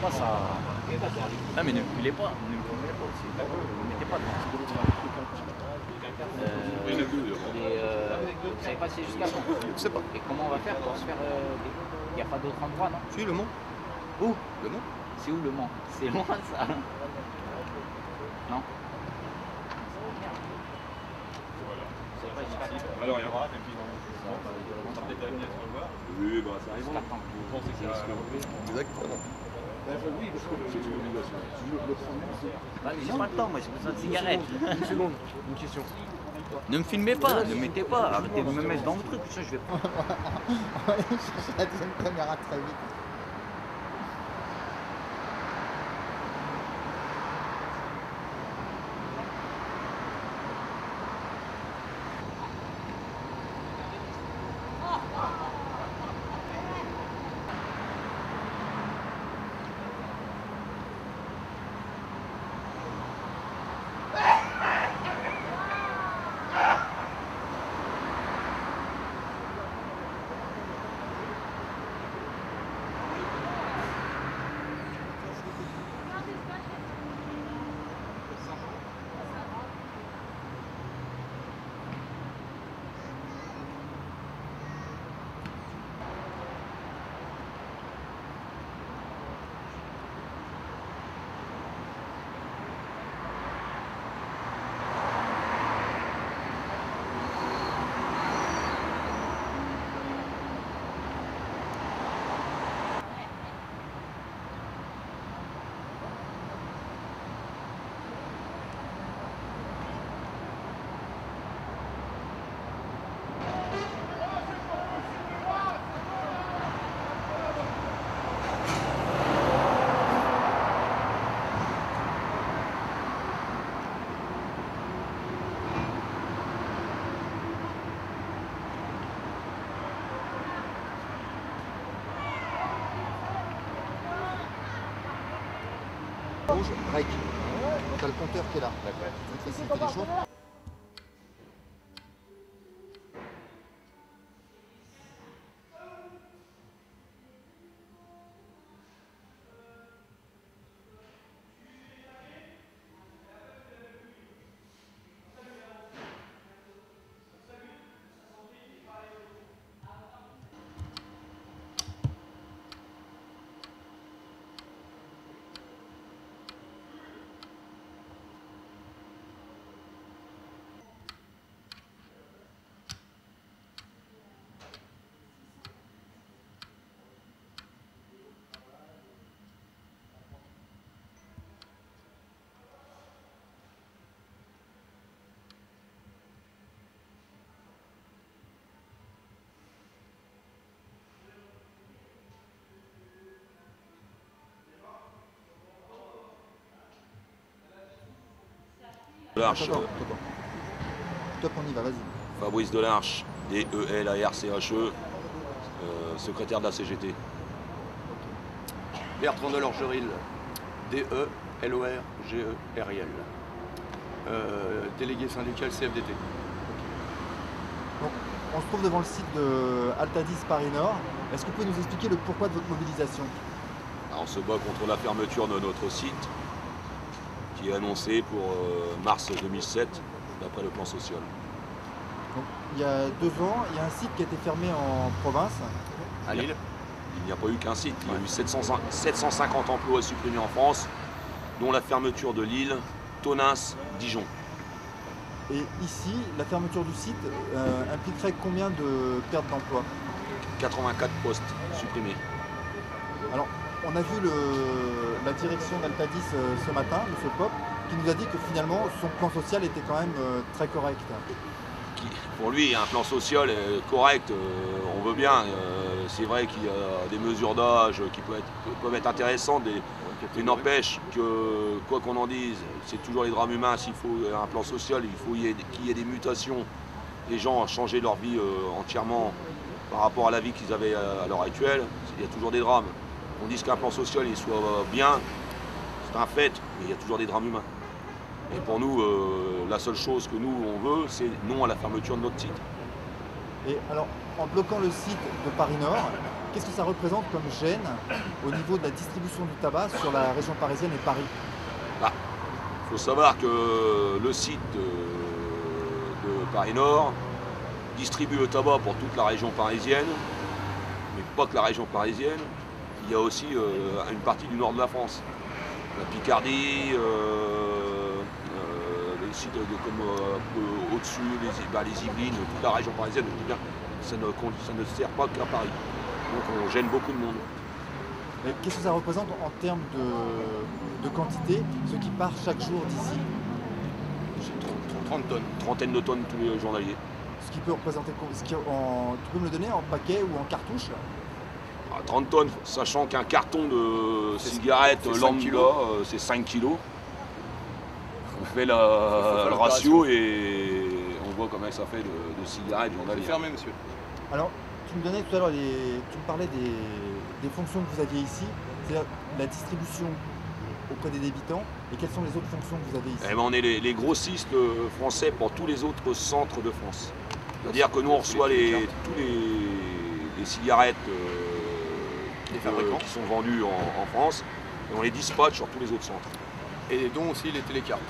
là-bas, ça... Non, mais ne filez pas, ne me filez pas aussi. Ne mettez pas devant. Vous savez pas c'est jusqu'à quand? Je sais pas. Et comment on va faire pour se faire... Il n'y a pas d'autre endroit, non? Si, Le Mans. Où? Le Mans. C'est où le Mans? C'est loin ça. Non? C'est pas jusqu'à quand? Alors, il y a oui, bah ça arrive. Jusqu'à quand? Exactement. Oui, parce que c'est une obligation. Ah, mais j'ai pas le temps, moi j'ai besoin de cigarettes. Une seconde, une question. Ne me filmez pas, ne mettez pas, arrêtez de me mettre dans le truc, ça je vais pas. Ouais, je cherche la deuxième caméra très vite. Rouge, break. T'as le compteur qui est là. Ça te facilite les choses. Delarche, Top, on y va, vas-y. Fabrice Delarche, D-E-L-A-R-C-H-E, secrétaire de la CGT. Bertrand Delorgeril, D-E-L-O-R-G-E-R-I-L. Délégué syndical CFDT. Donc, on se trouve devant le site de Altadis Paris Nord. Est-ce que vous pouvez nous expliquer le pourquoi de votre mobilisation? Alors, on se bat contre la fermeture de notre site, qui est annoncé pour mars 2007, d'après le plan social. Donc, il y a 2 ans, il y a un site qui a été fermé en province. À Lille. Il n'y a pas eu qu'un site, il y a eu 750 emplois supprimés en France, dont la fermeture de Lille, Tonins, Dijon. Et ici, la fermeture du site impliquerait combien de pertes d'emploi? 84 postes supprimés. Alors, on a vu la direction d'Altadis ce matin, M. Pop, qui nous a dit que finalement son plan social était quand même très correct. Pour lui, un plan social correct, on veut bien. C'est vrai qu'il y a des mesures d'âge qui peuvent être intéressantes, mais n'empêche que, quoi qu'on en dise, c'est toujours les drames humains. S'il faut un plan social, il faut qu'il y ait des mutations. Les gens ont changé leur vie entièrement par rapport à la vie qu'ils avaient à l'heure actuelle. Il y a toujours des drames. On dit qu'un plan social il soit bien, c'est un fait, mais il y a toujours des drames humains. Et pour nous, la seule chose que nous on veut, c'est non à la fermeture de notre site. Et alors, en bloquant le site de Paris Nord, Qu'est-ce que ça représente comme gêne au niveau de la distribution du tabac sur la région parisienne et Paris? Il faut savoir que le site de Paris-Nord distribue le tabac pour toute la région parisienne, mais pas que la région parisienne. Il y a aussi une partie du nord de la France. La Picardie, les sites comme au-dessus, les Yvelines, toute la région parisienne, bien, ça ne sert pas qu'à Paris. Donc on gêne beaucoup de monde. Qu'est-ce que ça représente en termes de quantité, ce qui part chaque jour d'ici? 30 tonnes. Trentaine de tonnes tous les journaliers. Ce qui peut représenter, tu peux me le donner en paquet ou en cartouche? 30 tonnes, sachant qu'un carton de cigarettes c'est 5 lambda, kilos. C'est 5 kilos. On fait le ratio et on voit combien ça fait de cigarettes C'est journalières. fermé, monsieur. Alors, tu me donnais tout à l'heure, tu me parlais des fonctions que vous aviez ici, c'est-à-dire la distribution auprès des débitants, et quelles sont les autres fonctions que vous avez ici? Eh ben, on est les grossistes français pour tous les autres centres de France. C'est-à-dire que nous on reçoit tous les cigarettes qui sont vendues en France, et on les dispatche sur tous les autres centres. Et dont aussi les télécartes.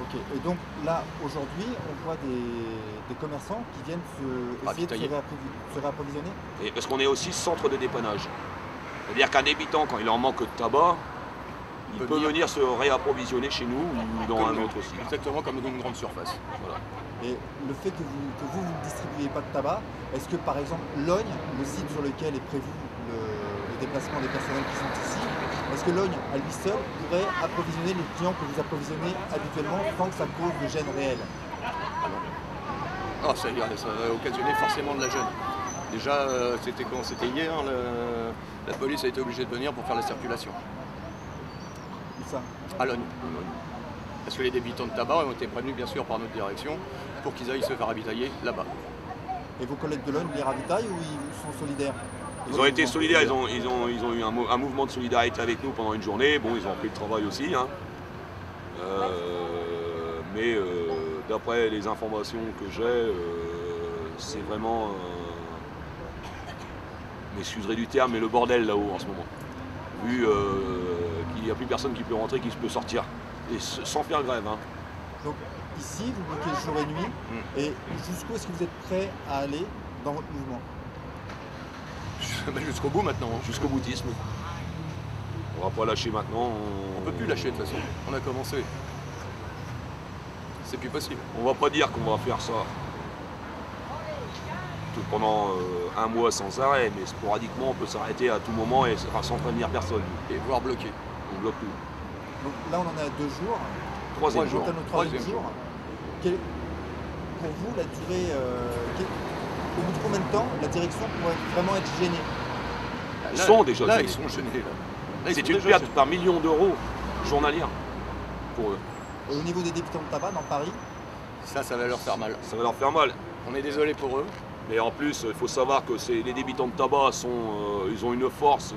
Ok, et donc là, aujourd'hui, on voit des commerçants qui viennent essayer de se réapprovisionner? Et parce qu'on est aussi centre de dépannage. C'est-à-dire qu'un débitant, quand il en manque de tabac, il peut venir se réapprovisionner chez nous ou dans un autre aussi. Exactement comme dans une grande surface. Voilà. Et le fait que vous ne distribuez pas de tabac, est-ce que par exemple Logne, le site sur lequel est prévu le déplacement des personnels qui sont ici, est-ce que Logne à lui seul pourrait approvisionner les clients que vous approvisionnez habituellement sans que ça cause de gêne réelle? Non, ça va occasionner forcément de la gêne. Déjà, c'était quand? C'était hier, la police a été obligée de venir pour faire la circulation. Ou ça? À Logne. Parce que les débitants de tabac ont été prévenus bien sûr par notre direction pour qu'ils aillent se faire ravitailler là-bas. Et vos collègues de Logne les ravitaillent ou ils sont solidaires? Ils ont été solidaires, ils ont eu un mouvement de solidarité avec nous pendant une journée. Bon, ils ont pris le travail aussi, hein. Mais d'après les informations que j'ai, c'est vraiment, m'excuserez du terme, mais le bordel là-haut en ce moment. Vu qu'il n'y a plus personne qui peut rentrer, qui peut sortir, et sans faire grève. Hein. Donc ici, vous bloquez jour et nuit, et jusqu'où est-ce que vous êtes prêt à aller dans votre mouvement? Jusqu'au bout maintenant. Hein. Jusqu'au boutisme. On va pas lâcher maintenant. On peut plus lâcher de toute façon. On a commencé. C'est plus possible. On va pas dire qu'on va faire ça pendant un mois sans arrêt, mais sporadiquement on peut s'arrêter à tout moment et sans prévenir personne. Et voire bloquer. On bloque tout. Donc là, on en est à 2 jours. Troisième jour. On est au troisième jour. Pour vous, la durée, au bout de combien de temps la direction pourrait vraiment être gênée? Ils sont déjà là, gênés. ils sont gênés. C'est une perte par million d'euros journalière pour eux. Et au niveau des débitants de tabac dans Paris? Ça va leur faire mal. Ça va leur faire mal. On est désolé pour eux. Mais en plus, il faut savoir que les débitants de tabac ils ont une force